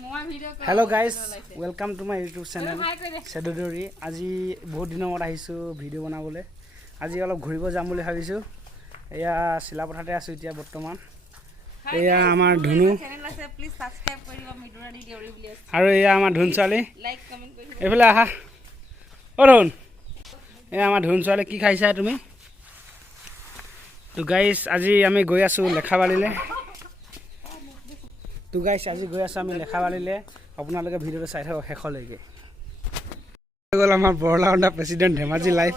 Hello guys, welcome to my YouTube channel. Sedodori. Aji বহুত দিনৰ মূৰত আহিছো ভিডিও বনাবলৈ। আজি অলপ ঘুৰিব যাম বুলি ভাবিছো। এয়া শিলাপথাৰতে আছো এতিয়া বৰ্তমান। এয়া আমাৰ ধুনু চেনেল আছে, প্লিজ সাবস্ক্ৰাইব কৰিব মিডুৰানি দেউৰি বুলি আছে। আৰু এয়া আমাৰ ধুন ছোৱালী। লাইক কমেন্ট কৰিব। এফালে আহা। অ ধুন। এয়া আমাৰ ধুন ছোৱালী কি খাইছা তুমি? তো গাইস আজি আমি গৈ আছো লেখাবালিলে। তো গাইস আজি গৈ আছো আমি লেখাবালিলে। আপোনালোকে ভিডিওটো চাই থাকক শেষলৈকে। গ'ল আমাৰ বৰলাউণ্ডা প্ৰেচিডেণ্ট ধেমাজি লাইফ।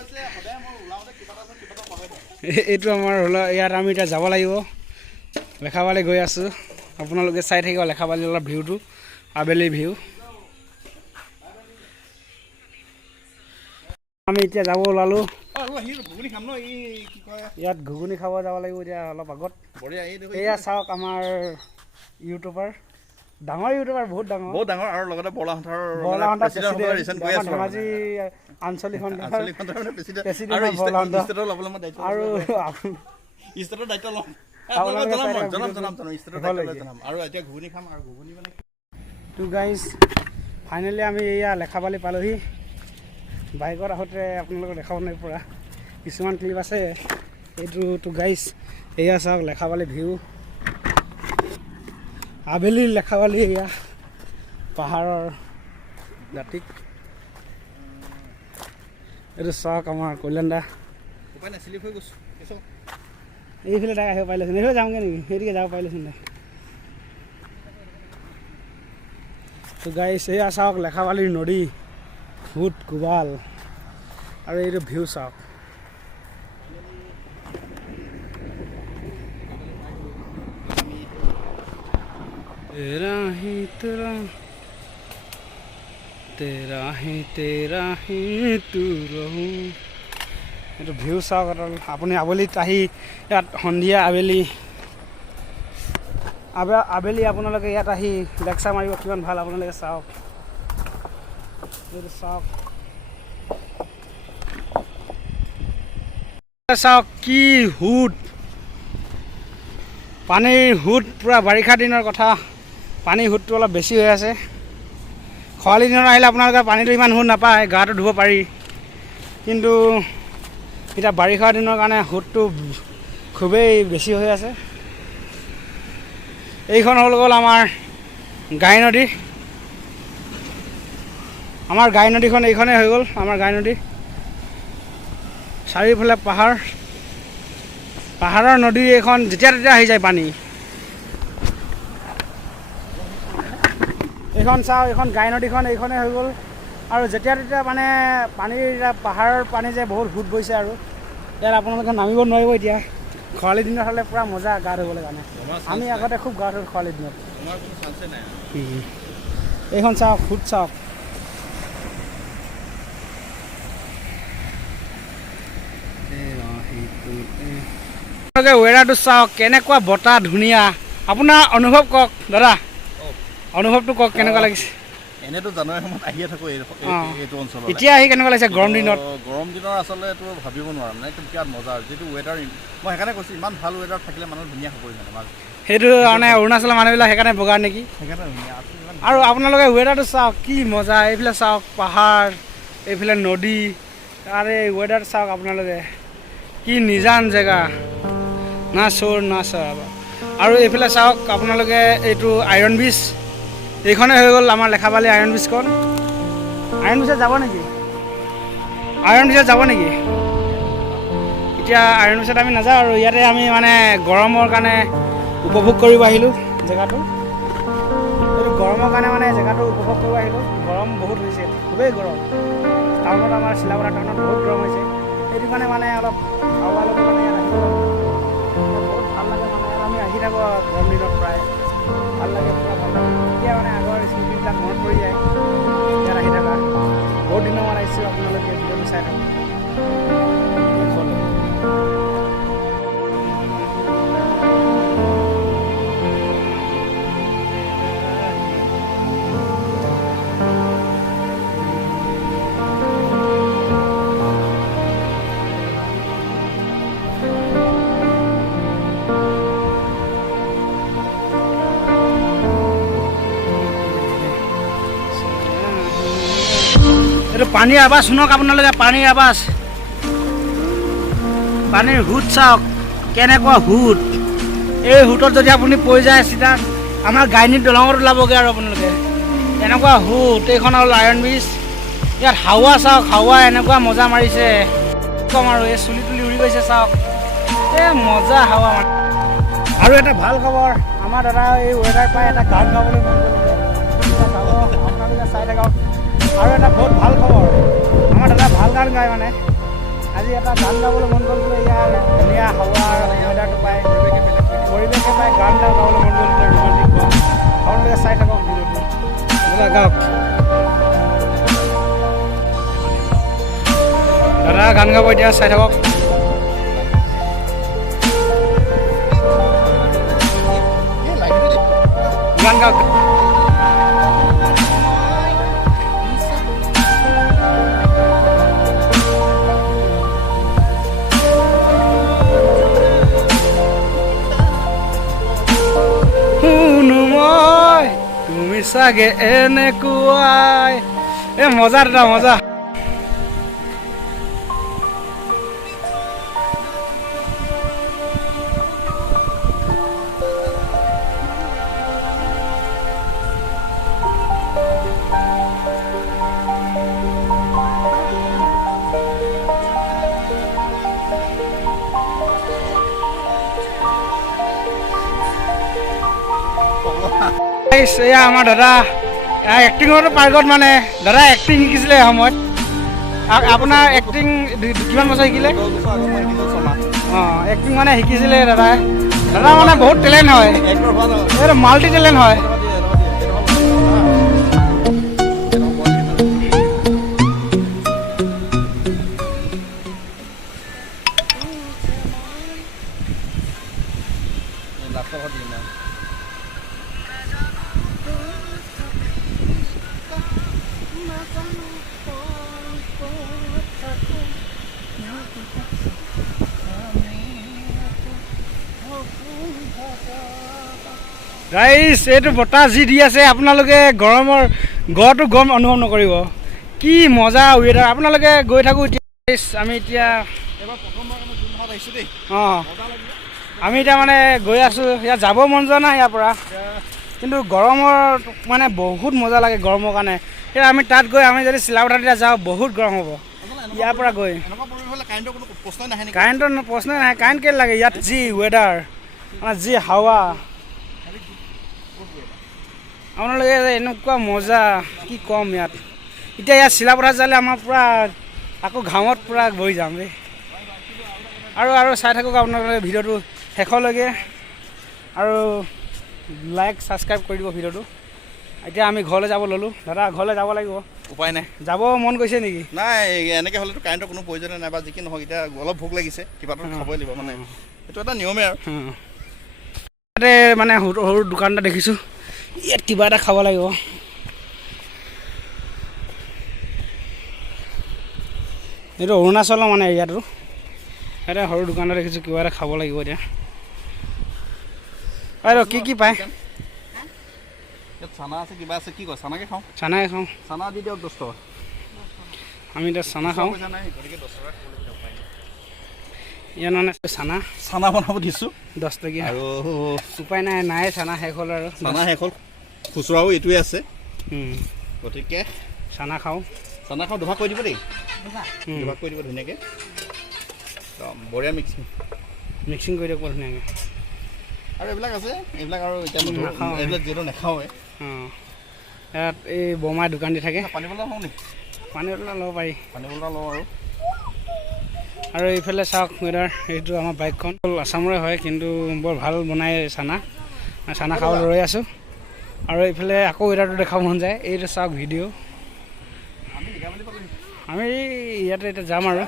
এইটো আমাৰ হল ইয়াত আমি এতিয়া যাব লাগিব। লেখাবালি গৈ আছো। আপোনালোকে চাই থাকিব লেখাবালি অলপ ভিউটো আবেলি ভিউ। আমি এতিয়া যাব ওলালো। ইয়াত ঘুগুনি খাব যাব লাগিব এতিয়া অলপ আগত। এয়া চাওক আমাৰ ইউটিউবাৰ ডাঙৰ ইউটিউবাৰ বহুত ডাঙৰ আৰু লগতে বৰলাউণ্ডাৰ প্ৰেচিডেণ্ট ৰিসেন্ট গৈ আছে ধেমাজি আঞ্চলিক প্ৰেচিডেণ্ট আৰু ষ্টেটৰ ল'বলৈ মই দায়িত্ব আৰু ষ্টেটৰ দায়িত্ব ল'ম। আৰু এতিয়া ঘুগুনি খাম আৰু ঘুগুনি মানে তো গাইজ ফাইনেলি আমি এয়া লেখাবালি পালোহি। বাইকত আহোঁতে আপোনালোকক দেখাব নাই পৰা কিছুমান ক্লিপ আছে। এইটো তো গাইজ এয়া চাওক লেখাবালি ভিউ আবেলি লেখাবালি এয়া পাহাৰৰ দাঁতিত। এইটো চাওক আমাৰ কল্যাণদা উপায় নাই স্লিপ হৈ গৈছোঁ। এইফালে তাই আহিব পাৰিলেচোন। এইফালে যাওঁগৈ নেকি? সেইদিকে যাব পাৰিলেচোন তাই। তো গাইছ এয়া চাওক লেখাবালিৰ নদী ভূত কোবাল আৰু এইটো ভিউ চাওক। तेरा ही तू रहूं। এইটো ভিউ চাওক। আপুনি আবেলিত আহি ইয়াত সন্ধিয়া আবেলি আপোনালোকে ইয়াত আহি লেকচাৰ মাৰিব কিমান ভাল আপোনালোকে চাওক। এইটো চাওক চাওক কি সুত পানীৰ সুত পূৰা বাৰিষা দিনৰ কথা। পানীৰ সুতটো অলপ বেছি হৈ আছে। খৰালি দিনত আহিলে আপোনালোকে পানীটো ইমান সুত নাপায়, গাটো ধুব পাৰি। কিন্তু এতিয়া বাৰিষা দিনৰ কাৰণে সুতটো খুবেই বেছি হৈ আছে। এইখন হ'ল গ'ল আমাৰ গাই নদী। আমাৰ গাই নদীখন এইখনেই হৈ গ'ল আমাৰ গাই নদী। চাৰিওফালে পাহাৰৰ নদী এইখন যেতিয়া তেতিয়া আহি যায় পানী। এইখন চাওঁ এইখন গাই নদীখন এইখনেই হৈ গ'ল। আৰু যেতিয়া তেতিয়া মানে পানীৰ পাহাৰৰ পানী যে বহুত সুত বৈছে আৰু ইয়াত আপোনালোকে নামিব নোৱাৰিব এতিয়া। খৰালি দিনত হ'লে পূৰা মজা গা ধুবলৈ কাৰণে। আমি আগতে খুব গা ধুওঁ খৰালি দিনত। এইখন চাওক সুত চাওক। ৱেডাৰটো চাওক কেনেকুৱা বতাহ ধুনীয়া। আপোনাৰ অনুভৱ কওক দাদা, অনুভৱটো কওক কেনেকুৱা লাগিছে? এনেতো জানুৱাৰী সময়ত আহিয়ে থাকোঁ এইটো অঞ্চলত। এতিয়া আহি কেনেকুৱা লাগিছে গৰম দিনত? গৰম দিনত আচলতে এইটো ভাবিব নোৱাৰোঁ মানে একদম বিৰাট মজা। যিটো ৱেডাৰ মই সেইকাৰণে কৈছোঁ ইমান ভাল ৱেডাৰ থাকিলে মানুহ ধুনীয়া হ'বই মানে। সেইটো মানে অৰুণাচলৰ মানুহবিলাক সেইকাৰণে বগা নেকি? সেইকাৰণে ধুনীয়া। আৰু আপোনালোকে ৱেডাৰটো চাওক কি মজা। এইফালে চাওক পাহাৰ, এইফালে নদী, আৰু এই ৱেডাৰ চাওক আপোনালোকে কি নিজান জেগা, না চোৰ না চোৰ। আৰু এইফালে চাওক আপোনালোকে এইটো আইৰণ ব্ৰিজ এইখনেই হৈ গ'ল আমাৰ লেখাবালি আইৰণ ব্ৰিজখন। আইৰণ ব্ৰিজত যাব নেকি? এতিয়া আইৰণ ব্ৰিজত আমি নাযাওঁ আৰু ইয়াতে আমি মানে গৰমৰ কাৰণে উপভোগ কৰিব আহিলোঁ জেগাটো। এইটো গৰমৰ কাৰণে মানে জেগাটো উপভোগ কৰিব আহিলোঁ। গৰম বহুত হৈছে, খুবেই গৰম। টাউনত আমাৰ শিলাপথাৰ টাউনত বহুত গৰম হৈছে। সেইটো কাৰণে মানে অলপ হাৱা ল'ব কাৰণে ইয়াত আহিব বহুত ভাল লাগে। মানে ইয়াত আমি আহি থাকোঁ গৰম দিনত প্ৰায় ভাল লাগে, পূৰা ভাল লাগে। এতিয়া মানে আগৰ স্মৃতিবিলাক মনত পৰি যায় ইয়াত আহি থকা। বহুত দিনৰ মূৰত আহিছোঁ, আপোনালোকে ভিডিঅ'টো চাই থাকক। এইটো পানীৰ আৱাজ শুনক আপোনালোকে, পানীৰ আৱাজ, পানীৰ সোঁত চাওক কেনেকুৱা সোঁত। এই সোঁতত যদি আপুনি পৰি যায় চিধা আমাৰ গাইনীত দলঙত ওলাবগৈ আৰু আপোনালোকে, এনেকুৱা সোঁত। এইখন হ'ল আইৰণ ব্ৰিজ। ইয়াত হাৱা চাওক, হাৱা এনেকুৱা মজা মাৰিছে কম আৰু। এই চুলি তুলি উৰি গৈছে চাওক, এই মজা হাৱা মানে। আৰু এটা ভাল খবৰ, আমাৰ দাদা এই ৱেডাৰ পাই এটা গান গাবলৈ মন কৰিলে, আপোনালোকে চাই থাকক। আৰু এটা বহুত ভাল খবৰ, আমাৰ দাদা ভাল গান গায় মানে। আজি এটা গান গাবলৈ মন কৰিলে, ইয়াৰ ধুনীয়া হাৱা ৱেডাৰটো পাই, পৰিৱেশে পাই গান এটা গাবলৈ মন কৰিলে, ৰোমান্টিক গান। আপোনালোকে চাই থাকক ভিডিঅ'টো, গাওক। দাদা গান গাব এতিয়া, চাই থাকক। গান গাওক। শুনো মই তুমি চাগে এনেকুৱাই, এ মজা দাদা মজা। এয়া আমাৰ দাদা এক্টিঙৰ পাৰ্গত মানে। দাদা এক্টিং শিকিছিলে এসময়ত। আপোনাৰ এক্টিং কিমান বছৰ শিকিলে? অঁ, এক্টিং মানে শিকিছিলে দাদাই। দাদা মানে বহুত টেলেণ্ট হয়, এইটো মাল্টি টেলেণ্ট হয়। গাইছ, এইটো বতাহ যি দি আছে, আপোনালোকে গৰমৰ গড়টো গৰম অনুভৱ নকৰিব। কি মজা ৱেডাৰ, আপোনালোকে গৈ থাকোঁ এতিয়া। আমি এতিয়া অঁ, আমি এতিয়া মানে গৈ আছোঁ। ইয়াত যাব মন যোৱা নাই ইয়াৰ পৰা, কিন্তু গৰমৰ মানে বহুত মজা লাগে গৰমৰ কাৰণে। এতিয়া আমি তাত গৈ আমি যদি চিলাপথাৰ এতিয়া যাওঁ বহুত গৰম হ'ব ইয়াৰ পৰা গৈ। কাৰেণ্টৰ প্ৰশ্নই নাহে, কাৰেণ্ট কেলৈ লাগে? ইয়াত যি ৱেডাৰ মানে যি হাৱা, আপোনালোকে এনেকুৱা মজা কি ক'ম ইয়াত। এতিয়া ইয়াত চিলাপথাৰ যালে আমাৰ পূৰা আকৌ ঘামত পূৰা বহি যাম দেই। আৰু চাই থাকক আপোনালোকে ভিডিঅ'টো শেষলৈকে, আৰু লাইক ছাবস্ক্ৰাইব কৰি দিব ভিডিঅ'টো। এতিয়া আমি ঘৰলৈ যাব ল'লোঁ। দাদা ঘৰলৈ যাব লাগিব, উপায় নাই। যাব মন গৈছে নেকি? নাই, এনেকৈ হ'লেতো কাৰেণ্টৰ কোনো প্ৰয়োজনে নাই, বা যি কি নহওক এতিয়া অলপ ভোক লাগিছে, কিবা এটা খাবই লাগিব মানে। এইটো এটা নিয়মে আৰু। ইয়াতে মানে সৰু সৰু দোকান এটা দেখিছোঁ, ইয়াত কিবা এটা খাব লাগিব। এইটো অৰুণাচলৰ মানে এৰিয়াটো। ইয়াতে সৰু দোকান এটা দেখিছোঁ, কিবা এটা খাব লাগিব এতিয়া। আৰু কি পায়? চানা আছে, কিবা আছে, কি কয়? চানাকে খাওঁ। চানাই খাওঁ। চানা দি দিয়ক 10 টকা। আমি এতিয়া চানা খাওঁ। ইয়াত মানে চানা বনাব দিছোঁ 10 টকীয়া। আৰু উপায় নাই, চানা শেষ হ'ল আৰু। চানা শেষ হ'ল, খুচুৰাও এইটোৱে আছে, গতিকে চানা খাওঁ। দুভাগ কৰি দিব দেই, দুভাগ কৰি দিব ধুনীয়াকৈ, বঢ়িয়া মিক্সিং কৰি দিয়ক ধুনীয়াকৈ। আৰু এইবিলাক আছে, এইবিলাক আৰু এতিয়া এইবিলাক যিহেতু নাখাওঁৱে। ইয়াত এই বৰমাই দোকান দি থাকে। পানী বটল খাওঁ নেকি? পানী বটল ল'ব পাৰি। পানী বটল লওঁ। আৰু এইফালে চাওক ৱেডাৰ, এইটো আমাৰ বাইকখন আছামৰে হয়, কিন্তু বৰ ভাল বনাই চানা খাবলৈ ৰৈ আছোঁ। আৰু এইফালে আকৌ ৱেডাৰটো দেখাব মন যায়। এইটো চাওক ভিডিঅ'। আমি ইয়াতে এতিয়া যাম আৰু।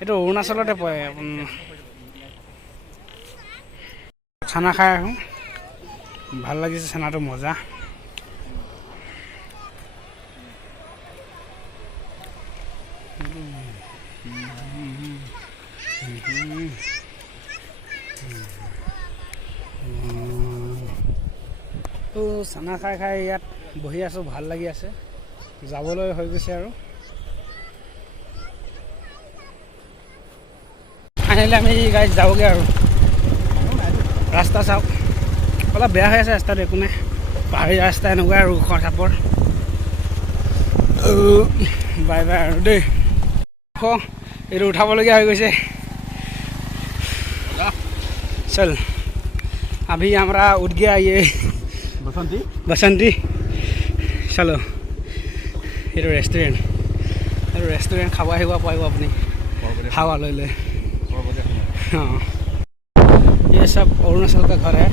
এইটো অৰুণাচলতে পৰে। চানা খাই আহোঁ, ভাল লাগিছে চানাটো মজা। চানা খাই ইয়াত বহি আছোঁ, ভাল লাগি আছে। যাবলৈ হৈ গৈছে আৰু। ফাইনেলি আমি গাড়ীত যাওঁগৈ আৰু ৰাস্তা চাওক অলপ বেয়া হৈ আছে ৰাস্তাটো একো নাই পাহাৰীয়া ৰাস্তা এনেকুৱাই আৰু ওখৰ চাপৰ বাই বাই আৰু দেই এইটো উঠাবলগীয়া হৈ গৈছে चल अभी हमारा उठ गया ये बसंती चलो ये रेस्टोरेंट खावा हुआ पाएगा अपनी हावा ले ले हाँ ये सब अरुणाचल का घर है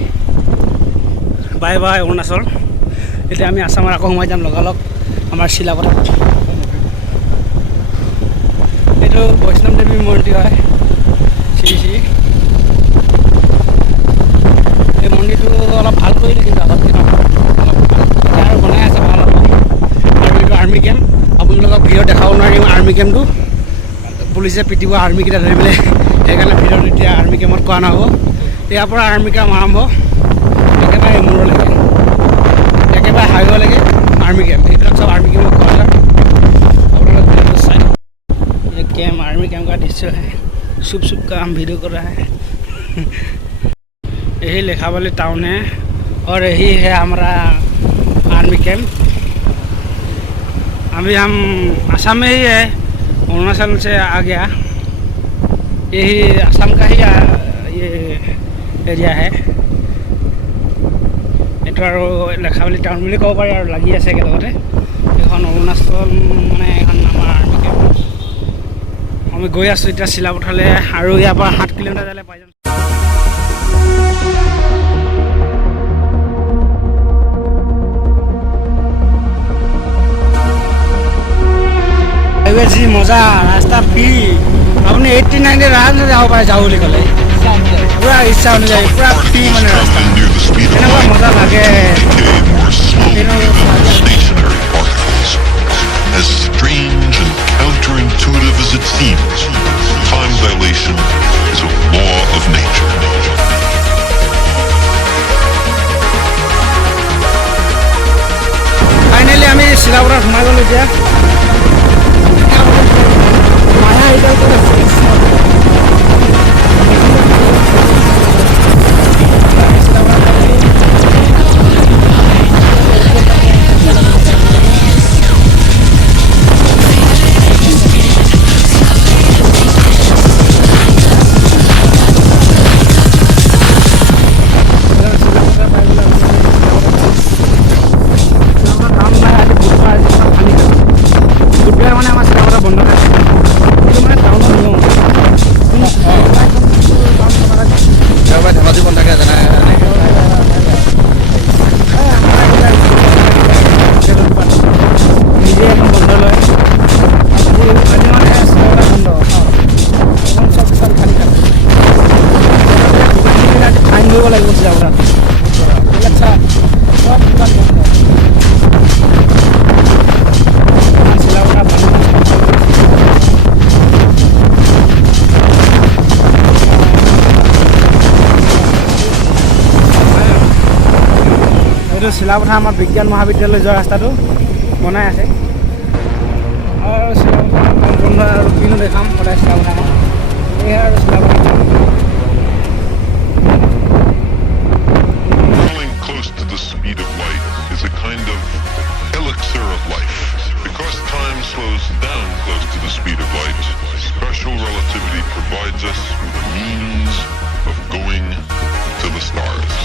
बाय बाय अरुणाचल इतना आम आसाम आको सोमाई जाम लগালগ हमार शिलापथात ये वैष्णव देवी मंदिर है श्री श्री এই মন্দিৰটো অলপ ভাল কৰিলে কিন্তু আগতকৈ অলপ আৰু বনাই আছে ভাল হ'ব আৰু এইটো আৰ্মি কেম্প আপোনালোকক ভিডিঅ' দেখাব নোৱাৰিম আৰ্মি কেম্পটো পুলিচে পিটিব আৰ্মিকেইটা ধৰি পেলাই সেইকাৰণে ভিডিঅ'টো এতিয়া আৰ্মি কেম্পত কৰা নহ'ব ইয়াৰ পৰা আৰ্মি কেম্প আৰম্ভ একেবাৰে মূৰলৈকে একেবাৰে হাইৱেলৈকে আৰ্মি কেম্প এইবিলাক চব আৰ্মি কেম্পত কৰা যায় আপোনালোক ভিডিঅ'টো চাই कैम्प आर्मी कैम्प का दृश्य है शुभ शुभ का हम वीडियो कर रहा है यही लेखावली टाउन है और यही है हमारा आर्मी कैंप अभी हम असम में ही है अरुणाचल से आ गया यही असम का ही ये एरिया है এইটো আৰু লেখাৱলী টাউন বুলি ক'ব পাৰি আৰু লাগি আছে একেলগতে এখন অৰুণাচল মানে এখন আমাৰ আৰ্মি কেম্প আমি গৈ আছোঁ এতিয়া চিলাপথাৰলৈ আৰু ইয়াৰ পৰা 7 কিলোমিটাৰ যালে পাই যাম जी मजा रास्ता फ्री अपनी 89 आराम से जाओ पाए जाओ लिखल पूरा इच्छा अनुसार पूरा फ्री मैंने रास्ता मजा लगे As strange and counterintuitive as it seems, time dilation is a law of nature. Finally, আমি শিলাপুৰত সোমাই গ'লো এতিয়া মায়া এইডাল কৰে শিলাপথাৰ আমাৰ বিজ্ঞান মহাবিদ্যালয় যোৱা ৰাস্তাটো বনাই আছে আৰু শিলাপথাৰ বন্ধ আৰু কিনো দেখাম সদায় শিলাপথাৰ এয়া আৰু শিলাপথাৰ Going close to the speed of light is a kind of elixir of life. Because time slows down close to the speed of light, special relativity provides us with a means of going to the stars.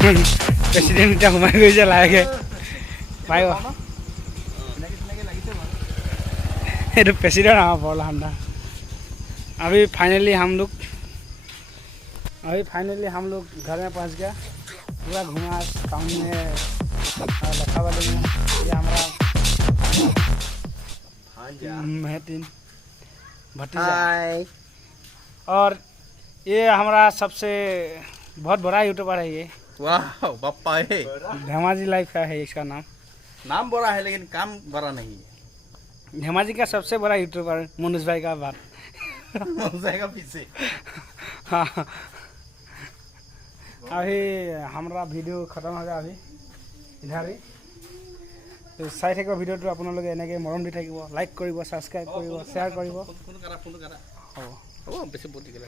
President इतना घुमाई गई लागे भाई ये तो president हाँ बोला हमदा अभी फाइनली हम लोग घर में पहुंच गया पूरा घुमा टाउन में लखावाली में ये हमारा महतीन भतीजा और ये हमारा सबसे बहुत बड़ा यूट्यूबर है ये वाह बापा है धमाजी लाइफ का है इसका नाम बड़ा है लेकिन काम बड़ा नहीं है धेमाजी का सबसे बड़ा यूट्यूबर मनोज भाई का बात हो जाएगा पीछे। हाँ अभी हमारा वीडियो खत्म हो गया अभी इधर ही तो চাই থাকিব ভিডিঅ'টো আপোনালোকে এনেকৈ মৰম দি থাকিব লাইক কৰিব ছাবস্ক্ৰাইব কৰিব শ্বেয়াৰ কৰিব ফোনটো কাটা হ'ব হ'ব বেছি বহুত